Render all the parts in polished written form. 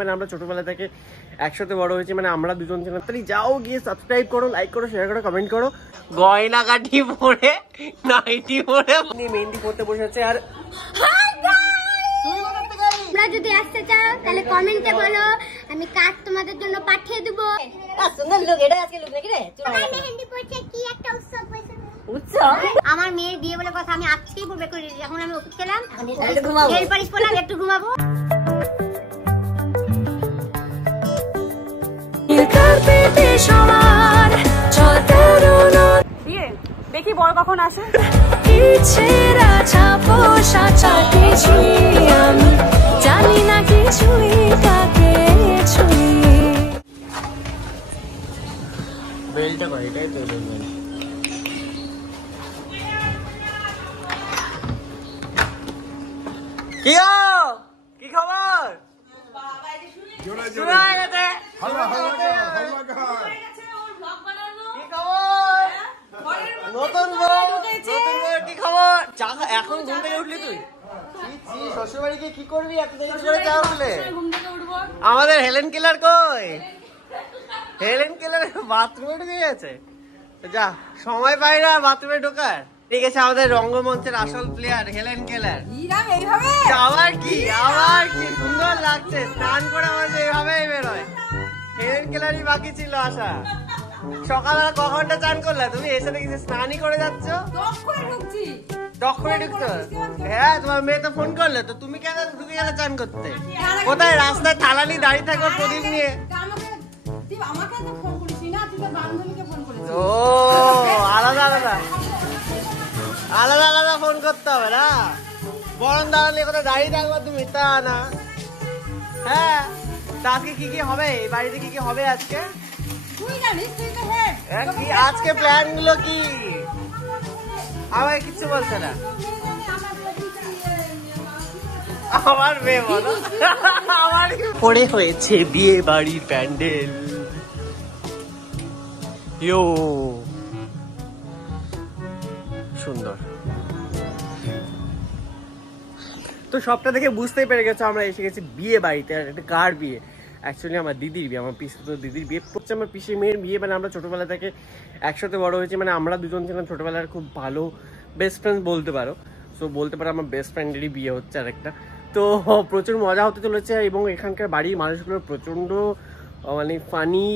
মানে আমরা ছোটবেলা থেকে একসাথে বড় হয়েছি, মানে আমরা দুজন ছিলাম। তাহলে যাও গিয়ে সাবস্ক্রাইব করো, লাইক করো, শেয়ার করো, কমেন্ট করো। গয়না কাঠি পরে নাইটি পরে মেহেন্দি করতে বসেছে। আর তোমরা যদি আসতে চাও তাহলে কমেন্টে বলো, আমি কার্ড তোমাদের জন্য পাঠিয়ে দেব। সুন্দর লুক, এটা আজকে লুক নাকি রে? আমার মেহেন্দি পড়ছে, কি একটা উৎসব হয়েছে। উৎসব? আমার মেয়ের বিয়ে বলে কথা, আমি আজকেই পূর্বে করে দিয়েছি। এখন আমি ওষুধ খেলাম, একটু ঘুমাবো, নেল পালিশ করলাম, একটু ঘুমাবো। দেখি বড় কখন আসে। জানি না কিছুই কাকে বেলটা কয়, এটাই তো বেল। কি খবর? এখন ঘুম থেকে উঠলি তুই? শ্বশুর বাড়ি গিয়ে কি করবি এত দেরি করে? চা উঠলে আমাদের হেলেন কিলার কই? হেলেন কিলার বাথরুমে ঢুকে গেছে। যা, সময় পাই না বাথরুমে ঢোকার। ঠিক আছে, আমাদের রঙ্গমঞ্চের আসল প্লেয়ার হেলেন কেলার। আবার কি সুন্দর লাগছে, স্নান করে আমাদের এইভাবেই বেরোয়। হেলেন কেলারই বাকি ছিল আসা। সকালবেলা ক ঘন্টা চান করলে তুমি? এসে দেখি স্নানই করে যাচ্ছ। হ্যাঁ, তোমার মেয়ে তো ফোন করলে, তো তুমি কেন ঢুকে গেলে চান করতে? কোথায়? রাস্তায় থালা নিয়ে দাঁড়িয়ে থাকো প্রদীপ নিয়ে। ও আলাদা আলাদা ফোন করতে হবে না? বরং দাঁড়ালে কোথায় দাঁড়িয়ে থাকবো তুমি, তা না? হ্যাঁ, তা আজকে কি হবে? বাড়িতে কি হবে আজকে? আজকে প্ল্যান গুলো কি? আমাকে কিচ্ছু বলছে না। আমার মেয়ে বলো, আমার পরে হয়েছে বিয়ে বাড়ির প্যান্ডেল। ইয়ো সুন্দর। তো সবটা দেখে বুঝতেই পেরে গেছো আমরা এসে গেছি বিয়ে বাড়িতে। আর একটা কার বিয়ে? অ্যাকচুয়ালি আমার দিদির বিয়ে, আমার পিসি দিদির বিয়ে হচ্ছে, আমার পিসির মেয়ের বিয়ে। মানে আমরা ছোটবেলা থেকে একসাথে বড় হয়েছি, মানে আমরা দুজন ছিলাম ছোটবেলার খুব ভালো বেস্ট ফ্রেন্ড বলতে পারো। সো বলতে পারো আমার বেস্ট ফ্রেন্ডেরই বিয়ে হচ্ছে আরেকটা। তো প্রচুর মজা হতে চলেছে, এবং এখানকার বাড়ির মানুষগুলো প্রচণ্ড মানে ফানি,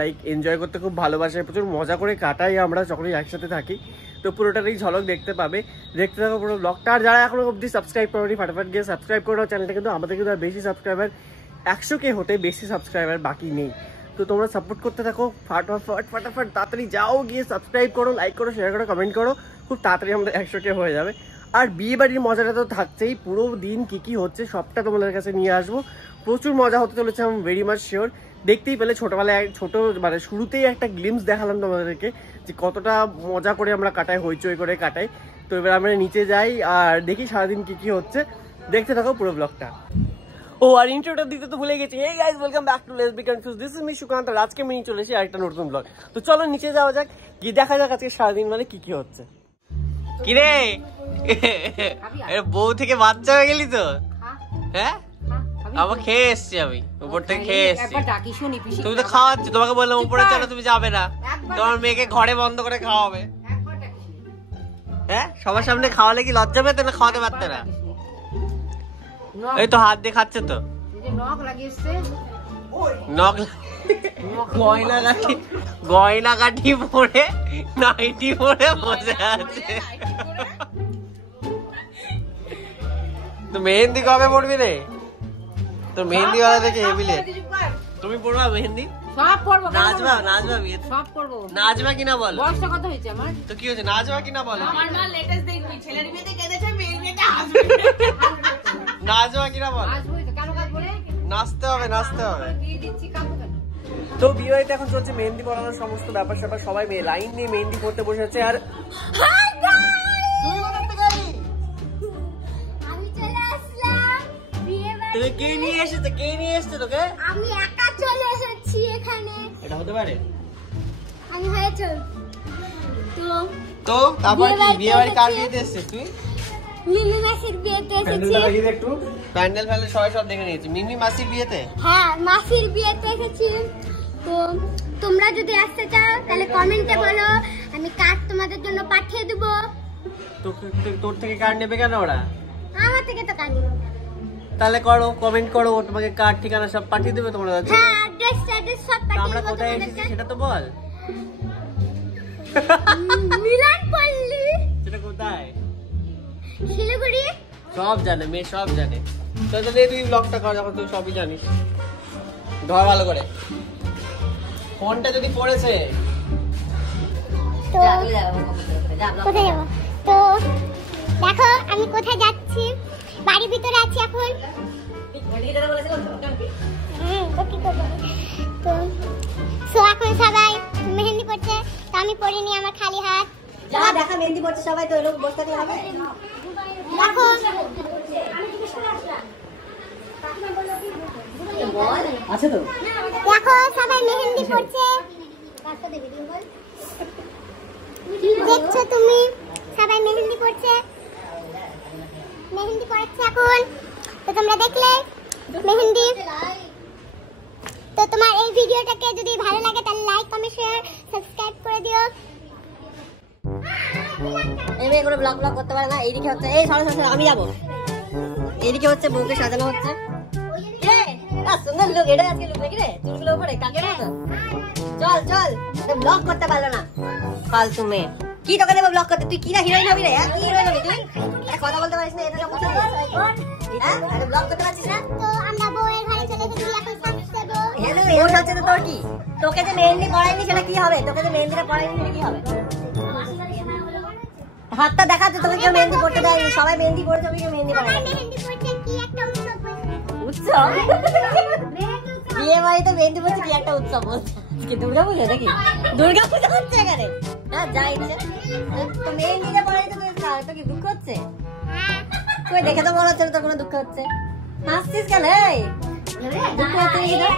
লাইক এনজয় করতে খুব ভালোবাসে, প্রচুর মজা করে কাটাই আমরা যখনই একসাথে থাকি। তো পুরোটারই ঝলক দেখতে পাবে, দেখতে থাকো পুরো ব্লগটা। আর যারা এখনো অবধি সাবস্ক্রাইব করেনি, ফাটাফাট গিয়ে সাবস্ক্রাইব করে চ্যানেলটা। কিন্তু আমাদের কিন্তু আর বেশি সাবস্ক্রাইবার 100K হতে বেশি সাবস্ক্রাইবার বাকি নেই। তো তোমরা সাপোর্ট করতে থাকো, ফাটাফাট তাড়াতাড়ি যাও গিয়ে সাবস্ক্রাইব করো, লাইক করো, শেয়ার করো, কমেন্ট করো। খুব তাড়াতাড়ি আমাদের 100K হয়ে যাবে। আর বিয়ে বাড়ির মজাটা তো থাকছেই, পুরো দিন কি হচ্ছে সবটা তোমাদের কাছে নিয়ে আসবো। প্রচুর মজা হতে চলেছে, আমি ভেরি মাচ শিওর। দেখতেই পেলে ছোটবেলায় মানে শুরুতেই একটা গ্লিমস দেখালাম তোমাদেরকে যে কতটা মজা করে আমরা কাটাই, হইচই করে কাটাই। তো এবার আমরা নিচে যাই আর দেখি সারাদিন কি হচ্ছে। দেখতে থাকো পুরো ব্লগটা। ও আর ইন্ট্রোটা দিতে তো ভুলে গেছি। এই guys, welcome back to let's be confuse. This is me Sukanta. আর আজকে আমি চলে এসেছি আরেকটা নতুন ব্লগ। তো চলো নিচে যাওয়া যাক, গিয়ে দেখা যাক আজকে সারাদিন মানে কি হচ্ছে। কিরে বউ থেকে বাচ্চা হয়ে গেলি তো? হ্যাঁ, আবার খেয়ে এসছি, আমি উপর থেকে খেয়ে এসছি। তুমি তো খাওয়াচ্ছ, তোমাকে বললাম উপরে চলো, তুমি যাবে না। তোমার মেয়েকে ঘরে বন্ধ করে খাওয়াবে। হ্যাঁ, সবার সামনে খাওয়ালে কি লজ্জা পেতে না? খাওয়াতে পারতে না? এই তো হাত দিয়ে খাচ্ছে তো। গয়না কাঠি পরে নাইটি পরে বসে আছে। তো মেহেন্দি কবে পড়বি রে? তো মেহেন্দি ওয়ালা দেখে হেবিলে তুমি পড়বা মেহেন্দি? সব পড়বো। নাচবা বিয়ে সব করবো। নাচবা কিনা বল? বয়সটা কত হয়েছে আমার? তো কি হয়েছে, নাচবা কিনা বল? আমার মা লেটেস্ট দেখবি, ছেলের বিয়েতে কেঁদেছে, মেয়ের বিয়েতে হাসবে। নাচবা কিনা বল? নাচবো তো, কেন কাজ বলে? নাচতে হবে। বিয়ে দিচ্ছি, কাঁদবো কেন? তো বিয়ে বাড়িতে এখন চলছে মেহেন্দি পড়ানোর সমস্ত ব্যাপার স্যাপার, সবাই মেয়ে লাইন নিয়ে মেহেন্দি পড়তে বসেছে। আর তুমি কে নিয়ে এসেছে তোকে? আমি একা চলে এসেছি এখানে। এটা হতে পারে? আমি হয়েছে তো তারপর কি বিয়ে বাড়ি কার বিয়েতে এসেছিস তুই? মিমি মাসির বিয়েতে এসেছি। একটু প্যান্ডেল ফ্যান্ডেল সব দেখে নিয়েছি। মিমি মাসির বিয়েতে? হ্যাঁ, মাসির বিয়েতে এসেছি। তো তোমরা যদি আসতে চাও তাহলে কমেন্টে বলো, আমি কার্ড তোমাদের জন্য পাঠিয়ে দেবো। তোর থেকে কার্ড নেবে কেন ওরা? আমার থেকে তো কার্ড নেবে। তাহলে করো, কমেন্ট করো, ও তোমাকে কার্ড ঠিকানা সব পাঠিয়ে দেবে তোমরা। হ্যাঁ, অ্যাড্রেস সব পাঠিয়ে আমরা দেবো। কোথায় এসেছি সেটা তো বল। মিলন পল্লী। সেটা কোথায়? শিলিগুড়ি। সব জানে, মেয়ে সব জানে। তো তাহলে তুই ব্লগটা কর, যখন তুই সবই জানিস। ধর ভালো করে। ফোনটা যদি পড়েছে। তো কোথায় যাবো? তো দেখো আমি কোথায় যাচ্ছি। বাড়ির ভিতরে আছি এখন। তো এখন সবাই মেহেন্দি পড়ছে, তো আমি পড়িনি, আমার খালি হাত। দেখা মেহেন্দি পড়ছে সবাই, তো লোক বসতে হবে। দেখো আছে তো, দেখো সবাই মেহেন্দি পড়ছে, দেখছো তুমি? সবাই মেহেন্দি পড়ছে, মেহেন্দি পড়ছে এখন। তো তোমরা দেখলে মেহেন্দি। তো তোমার এই ভিডিওটাকে যদি ভালো লাগে তাহলে লাইক, কমেন্ট, শেয়ার, সাবস্ক্রাইব করে দিও। এই মেয়ে কোনো ব্লগ করতে পারে না। এইদিকে হচ্ছে, এই সরো আমি যাবো। এইদিকে হচ্ছে বউকে সাজানো হচ্ছে। সুন্দর লোক, এটা আজকে লোক নাকি রে? চুলগুলো উপরে কাকে মতো। চল ব্লগ করতে পারলো না, ফালতু মেয়ে। কি তোকে দেবো ব্লগ করতে? তুই কি না হিরোইন হবি রে? কি হিরোইন হবি তুই? কথা বলতে পারিস না, এটা সব বুঝে ব্লগ করতে পারছিস না? তো আমরা বউয়ের ঘরে চলে এসেছি, এখন সাজবো। ও হচ্ছে তো তোর কি? তোকে যে মেহেন্দি পড়ায়নি সেটা কি হবে? তোকে যে মেহেন্দিটা পড়ায়নি সেটা কি হবে? হাতটা দেখাচ্ছে, তোকে কেউ মেহেন্দি পড়তে দেয়নি। সবাই মেহেন্দি পড়েছে, তোকে কেউ মেহেন্দি পড়ায়নি। মেহেন্দি পড়ছে কি একটা উৎসব হয়েছে। উৎসব? বিয়ে বাড়িতে মেহেন্দি পড়ছে কি একটা উৎসব বলছে? কি দুর্গা পুজো নাকি? দুর্গা পুজো হচ্ছে এখানে? হ্যাঁ, যা ইচ্ছে। তো মেহেন্দিটা পড়াই তো তোর কি দুঃখ হচ্ছে? তুই দেখে তো মনে হচ্ছে তোর কোনো দুঃখ হচ্ছে। হাসছিস কেন? দুঃখ হচ্ছে নাকি তোর?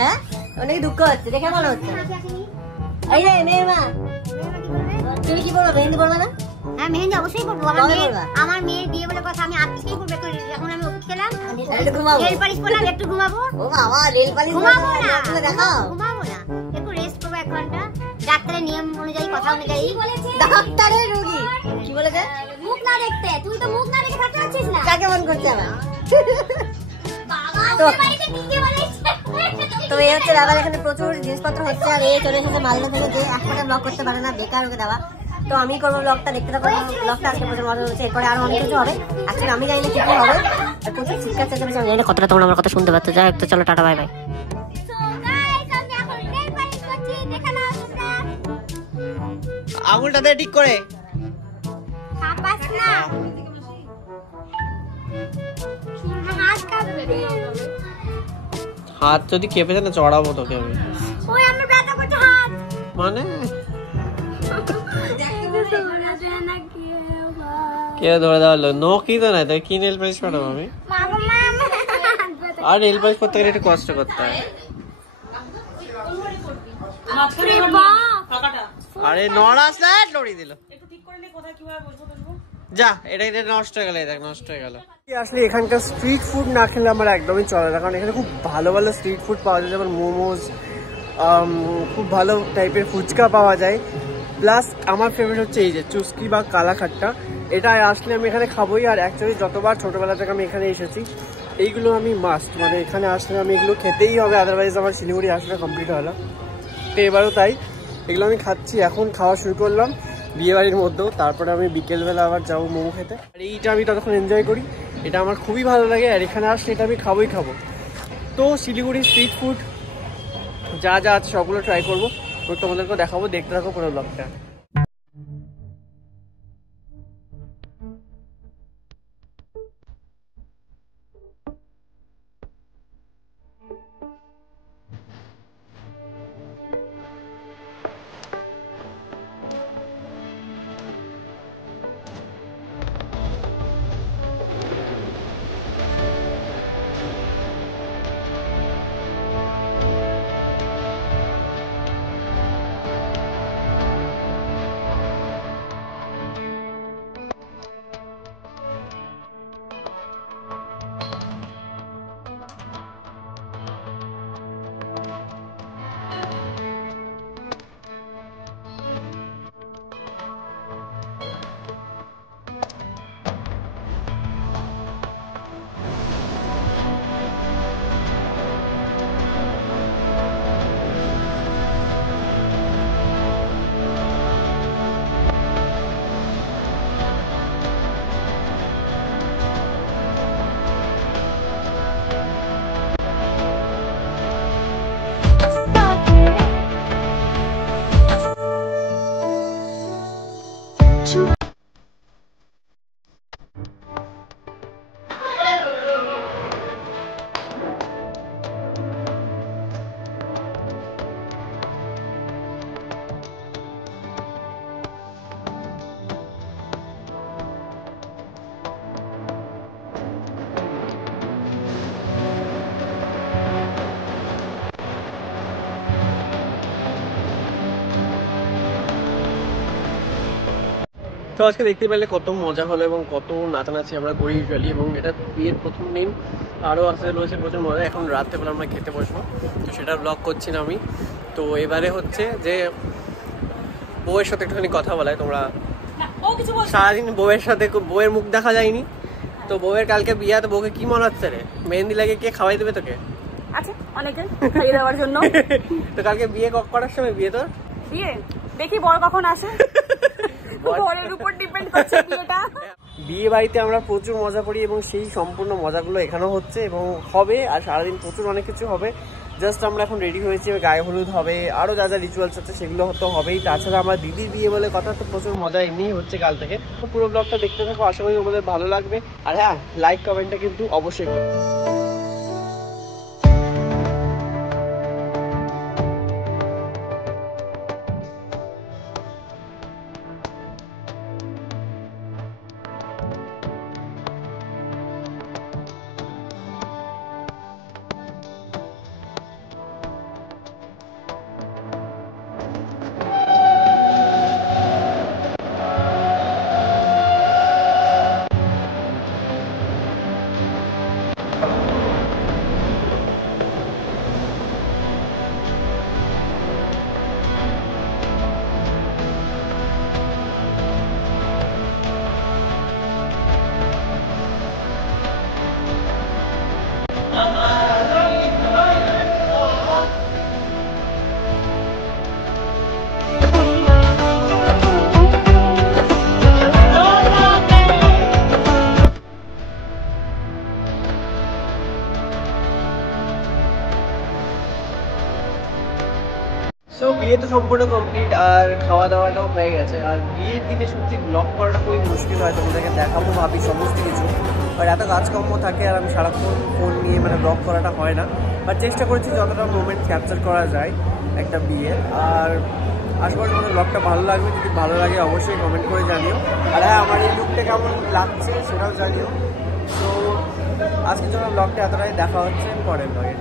হ্যাঁ, অনেক দুঃখ হচ্ছে দেখে মনে হচ্ছে। এই রে মেয়ের মা, তুমি কি বলবো? মেহেন্দি পড়বে না? হ্যাঁ, মেহেন্দি অবশ্যই করবো। আমার মেয়ের বিয়ে বলে কথা, আমি আজকেই করবো। এখন আমি ওষুধ খেলাম, নেল পালিশ করলাম, একটু ঘুমাবো। ও বাবা, নেল পালিশ ঘুমাবো না, দেখাও। ঘুমাবো না, একটু রেস্ট করবো 1 ঘন্টা। ডাক্তারের নিয়ম অনুযায়ী, কথা অনুযায়ী। ডাক্তারের রোগী কি বলেছে? মুখ না দেখতে। তুই তো মুখ না দেখে থাকতে পারছিস না। কাকে মন করছে আবার? তো এই হচ্ছে ব্যাপার। এখানে প্রচুর জিনিসপত্র হচ্ছে, আর এই চলে এসেছে মালদা থেকে, যে একটা ব্লগ করতে পারে না, বেকার ওকে দেওয়া। তো আমি করবো ব্লগটা, দেখতে থাকবো। ব্লগটা আজকে প্রচুর মজা হচ্ছে, এরপরে আরো অনেক কিছু হবে। অ্যাকচুয়ালি আমি জানি না কি কি হবে, আর প্রচুর চিৎকার চেঁচামেচি, আমি জানি না কতটা তোমরা আমার কথা শুনতে পাচ্ছ। যাই হোক, তো চলো টাটা, বাই বাই। আঙুলটা দে ঠিক করে। হাত যদি কেঁপে যায় না, চড়াবো তোকে আমি। মানে কে ধরে দেওয়ালো? নখই তো নাই, তাই কি নেল পালিশ পাঠাবো আমি? আর নেল পালিশ করতে গেলে একটু কষ্ট করতে হয়। আরে নড়াস না, লড়ি দিল। যা, এটা নষ্ট হয়ে গেল। দেখ, নষ্ট হয়ে গেল। আসলে এখানকার স্ট্রিট ফুড না খেলে আমার একদমই চলে না, কারণ এখানে খুব ভালো ভালো স্ট্রিট ফুড পাওয়া যায়, যেমন মোমোজ, খুব ভালো টাইপের ফুচকা পাওয়া যায়। প্লাস আমার ফেভারিট হচ্ছে এই যে চুস্কি বা কালাখাট্টা। এটা আসলে আমি এখানে খাবোই। আর অ্যাকচুয়ালি যতবার ছোটোবেলা থেকে আমি এখানে এসেছি, এইগুলো আমি মাস্ট, মানে এখানে আসলে আমি এগুলো খেতেই হবে, আদারওয়াইজ আমার শিলিগুড়ি আসলে কমপ্লিট হয় না। তো এবারও তাই এগুলো আমি খাচ্ছি। এখন খাওয়া শুরু করলাম বিয়েবাড়ির মধ্যেও, তারপরে আমি বিকেলবেলা আবার যাবো মোমো খেতে। আর এইটা আমি ততক্ষণ এনজয় করি, এটা আমার খুবই ভালো লাগে। আর এখানে আসলে এটা আমি খাবোই খাবো। তো শিলিগুড়ির স্ট্রিট ফুড যা যা আছে সবগুলো ট্রাই করবো, তোমাদেরকেও দেখাবো। দেখতে থাকো পুরো ব্লগটা। তো আজকে দেখতে পেলে কত মজা হলো এবং কত নাচানাচি আমরা করি ইউজুয়ালি, এবং এটা বিয়ের প্রথম দিন, আরও আসতে রয়েছে প্রচুর মজা। এখন রাত্রেবেলা আমরা খেতে বসবো, তো সেটা ব্লগ করছি না আমি। তো এবারে হচ্ছে যে বউয়ের সাথে একটুখানি কথা বলায়, তোমরা সারাদিন বউয়ের মুখ দেখা যায়নি, তো বউয়ের কালকে বিয়ে, তো বউকে কি মনে হচ্ছে রে? মেহেন্দি লাগে কে খাওয়াই দেবে তোকে? আছে অনেকে খাইয়ে দেওয়ার জন্য। তো কালকে বিয়ে করার সময় বিয়ে তোর? বিয়ে দেখি বর কখন আসে, বরের উপর ডিপেন্ড করছে বিয়েটা। বিয়ে বাড়িতে আমরা প্রচুর মজা করি এবং সেই সম্পূর্ণ মজাগুলো এখানেও হচ্ছে এবং হবে, আর সারাদিন প্রচুর অনেক কিছু হবে। জাস্ট আমরা এখন রেডি হয়েছি, গায়ে হলুদ হবে, আরও যা যা রিচুয়ালস আছে সেগুলো হয়তো হবেই। তাছাড়া আমার দিদির বিয়ে বলে কথা, তো প্রচুর মজা এমনিই হচ্ছে কাল থেকে। তো পুরো ব্লগটা দেখতে থাকো, আশা করি তোমাদের ভালো লাগবে। আর হ্যাঁ, লাইক কমেন্টটা কিন্তু অবশ্যই করো। তো বিয়ে তো সম্পূর্ণ কমপ্লিট, আর খাওয়া দাওয়াটাও হয়ে গেছে। আর বিয়ের দিনে সত্যি ব্লগ করাটা খুবই মুশকিল হয়, তোমাদেরকে দেখাবো ভাবি সমস্ত কিছু, আর এত কাজকর্ম থাকে আর আমি সারাক্ষণ ফোন নিয়ে মানে ব্লগ করাটা হয় না। বাট চেষ্টা করেছি যতটা মোমেন্ট ক্যাপচার করা যায় একটা বিয়ে। আর আশা করি তোমাদের ব্লগটা ভালো লাগবে, যদি ভালো লাগে অবশ্যই কমেন্ট করে জানিও। আর হ্যাঁ, আমার এই লুকটা কেমন লাগছে সেটাও জানিও। তো আজকের জন্য ব্লগটা এতটাই, দেখা হচ্ছে পরের ব্লগে।